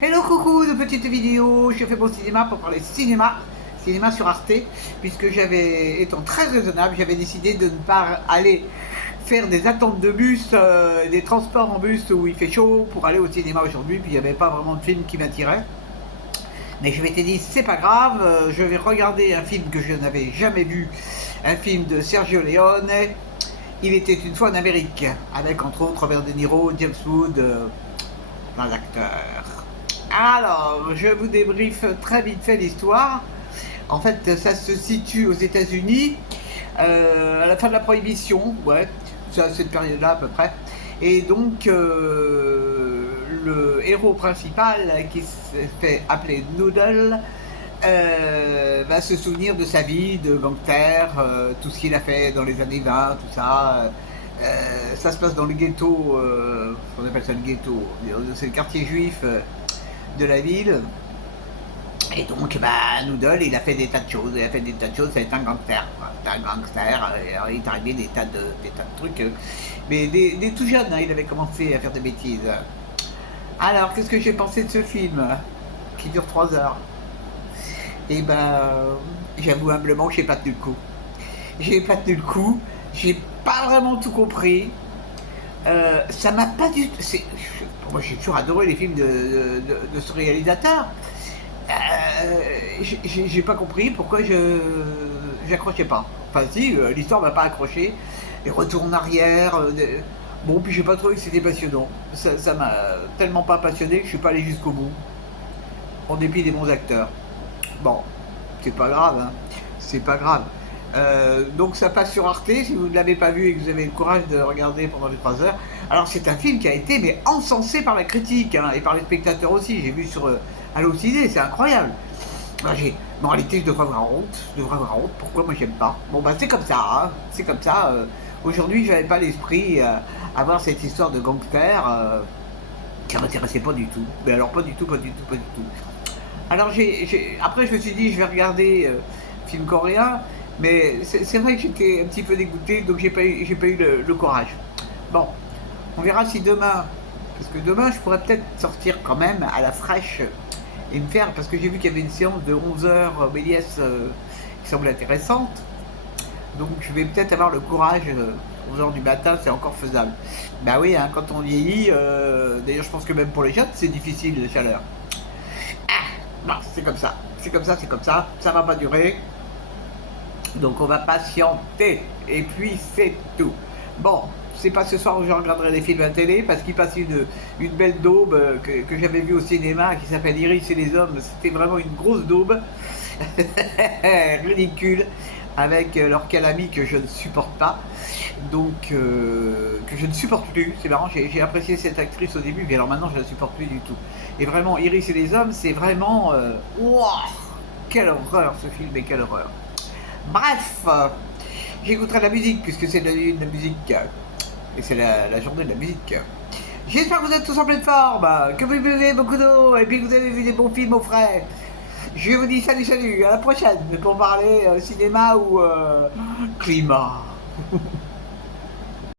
Hello coucou, de petites vidéos, je fais mon cinéma pour parler cinéma sur Arte, puisque étant très raisonnable, j'avais décidé de ne pas aller faire des attentes de bus, des transports en bus où il fait chaud pour aller au cinéma aujourd'hui, puis il n'y avait pas vraiment de film qui m'attirait. Mais je m'étais dit, c'est pas grave, je vais regarder un film que je n'avais jamais vu, un film de Sergio Leone, Il était une fois en Amérique, avec entre autres Robert De Niro, James Wood, plein d'acteurs. Alors, je vous débriefe très vite fait l'histoire. En fait, ça se situe aux États-Unis, à la fin de la Prohibition, ouais, c'est à cette période-là à peu près. Et donc, le héros principal, qui s'est fait appeler Noodle, va se souvenir de sa vie de gangster, tout ce qu'il a fait dans les années 20, tout ça. Ça se passe dans le ghetto, on appelle ça le ghetto, c'est le quartier juif de la ville. Et donc, Noodle, il a fait des tas de choses. C'est un gangster. C'est un gangster. Il est arrivé des tas de trucs. Mais des tout jeunes, hein, il avait commencé à faire des bêtises. Alors, qu'est-ce que j'ai pensé de ce film qui dure 3 heures? Et j'avoue humblement que j'ai pas tenu le coup. J'ai pas tenu le coup. J'ai pas vraiment tout compris. Ça m'a pas du tout. Moi, j'ai toujours adoré les films de ce réalisateur. J'ai pas compris pourquoi j'accrochais pas. Enfin, si, l'histoire m'a pas accroché. Les retours en arrière. Bon, puis j'ai pas trouvé que c'était passionnant. Ça m'a tellement pas passionné que je suis pas allé jusqu'au bout. En dépit des bons acteurs. Bon, c'est pas grave, hein. C'est pas grave. Donc ça passe sur Arte, si vous ne l'avez pas vu et que vous avez le courage de regarder pendant les 3 heures. Alors c'est un film qui a été encensé par la critique, hein, et par les spectateurs aussi. J'ai vu sur Allociné, c'est incroyable. En réalité, je devrais avoir honte. Pourquoi moi j'aime pas? Bon c'est comme ça, hein. C'est comme ça. Aujourd'hui, j'avais pas l'esprit à voir cette histoire de gangster. Ça m'intéressait pas du tout. Mais alors pas du tout. Alors après je me suis dit je vais regarder film coréen, mais c'est vrai que j'étais un petit peu dégoûté, donc j'ai pas eu le courage. Bon, on verra si demain, parce que demain je pourrais peut-être sortir quand même à la fraîche et me faire, parce que j'ai vu qu'il y avait une séance de 11h Méliès qui semble intéressante, donc je vais peut-être avoir le courage, 11h du matin c'est encore faisable. Bah oui, hein, quand on vieillit, d'ailleurs je pense que même pour les jeunes c'est difficile la chaleur. Non, c'est comme ça, ça va pas durer. Donc on va patienter, et puis c'est tout. Bon, c'est pas ce soir où je regarderai des films à la télé, parce qu'il passe une belle daube que j'avais vue au cinéma, qui s'appelle Iris et les hommes. C'était vraiment une grosse daube, ridicule, avec leur calami que je ne supporte pas, donc que je ne supporte plus. C'est marrant, j'ai apprécié cette actrice au début, mais alors maintenant je la supporte plus du tout. Et vraiment, Iris et les hommes, c'est vraiment... wow, quelle horreur ce film, et quelle horreur. Bref, j'écouterai la musique, puisque c'est de la musique, et c'est la journée de la musique. J'espère que vous êtes tous en pleine forme, que vous buvez beaucoup d'eau, et puis que vous avez vu des bons films au frais. Je vous dis salut, à la prochaine, pour parler cinéma ou climat.